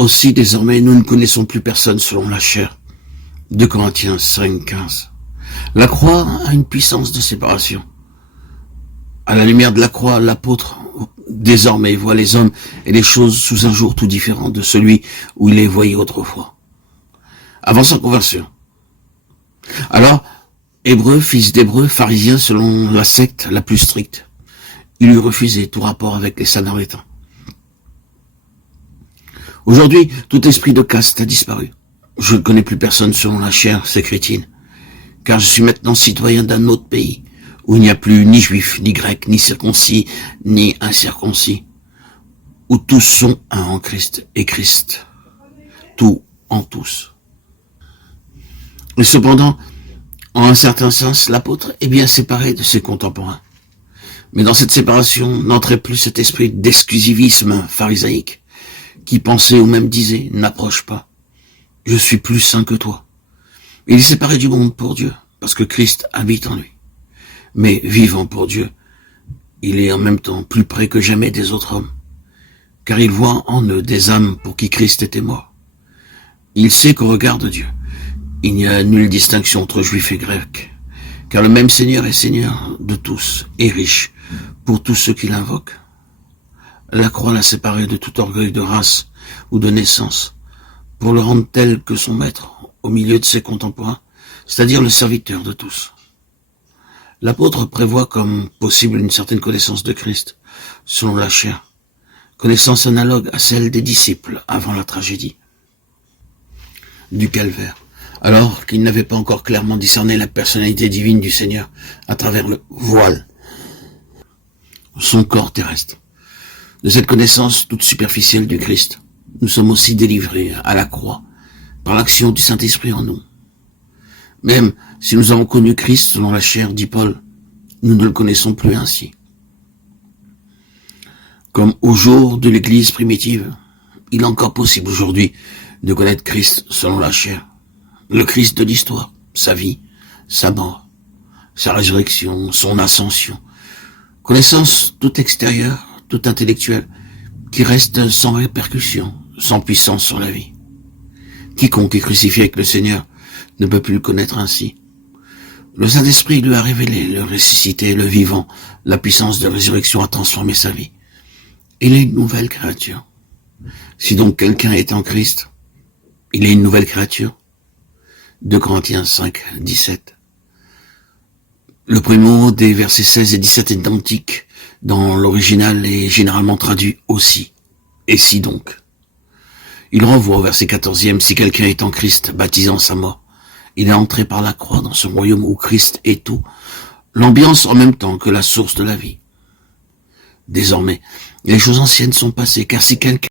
Aussi, désormais, nous ne connaissons plus personne selon la chair. 2 Corinthiens 5, 15. La croix a une puissance de séparation. À la lumière de la croix, l'apôtre, désormais, voit les hommes et les choses sous un jour tout différent de celui où il les voyait autrefois, avant sa conversion. Alors, Hébreu, fils d'Hébreu, pharisien selon la secte la plus stricte, il eut refusé tout rapport avec les Samaritains. Aujourd'hui, tout esprit de caste a disparu. Je ne connais plus personne selon la chair, s'écrit-il, car je suis maintenant citoyen d'un autre pays, où il n'y a plus ni juifs, ni grecs, ni circoncis, ni incirconcis, où tous sont un en Christ, et Christ, tout en tous. Et cependant, en un certain sens, l'apôtre est bien séparé de ses contemporains. Mais dans cette séparation n'entrait plus cet esprit d'exclusivisme pharisaïque, qui pensait ou même disait « n'approche pas, je suis plus saint que toi ». Il est séparé du monde pour Dieu, parce que Christ habite en lui. Mais vivant pour Dieu, il est en même temps plus près que jamais des autres hommes, car il voit en eux des âmes pour qui Christ était mort. Il sait qu'au regard de Dieu, il n'y a nulle distinction entre juifs et grecs, car le même Seigneur est Seigneur de tous et riche pour tous ceux qui l'invoquent. La croix l'a séparé de tout orgueil de race ou de naissance, pour le rendre tel que son maître au milieu de ses contemporains, c'est-à-dire le serviteur de tous. L'apôtre prévoit comme possible une certaine connaissance de Christ, selon la chair, connaissance analogue à celle des disciples avant la tragédie du calvaire, alors qu'il n'avait pas encore clairement discerné la personnalité divine du Seigneur à travers le voile, son corps terrestre. De cette connaissance toute superficielle du Christ, nous sommes aussi délivrés à la croix par l'action du Saint-Esprit en nous. Même si nous avons connu Christ selon la chair, dit Paul, nous ne le connaissons plus ainsi. Comme au jour de l'Église primitive, il est encore possible aujourd'hui de connaître Christ selon la chair, le Christ de l'histoire, sa vie, sa mort, sa résurrection, son ascension, connaissance toute extérieure, toute intellectuelle, qui reste sans répercussion, sans puissance sur la vie. Quiconque est crucifié avec le Seigneur ne peut plus le connaître ainsi. Le Saint-Esprit lui a révélé le ressuscité, le vivant, la puissance de résurrection a transformé sa vie. Il est une nouvelle créature. Si donc quelqu'un est en Christ, il est une nouvelle créature. 2 Corinthiens 5, 17. Le premier mot des versets 16 et 17 est identique dans l'original et généralement traduit aussi. Et si donc? Il renvoie au verset 14e, si quelqu'un est en Christ, baptisant sa mort, il est entré par la croix dans ce royaume où Christ est tout, l'ambiance en même temps que la source de la vie. Désormais, les choses anciennes sont passées, car si quelqu'un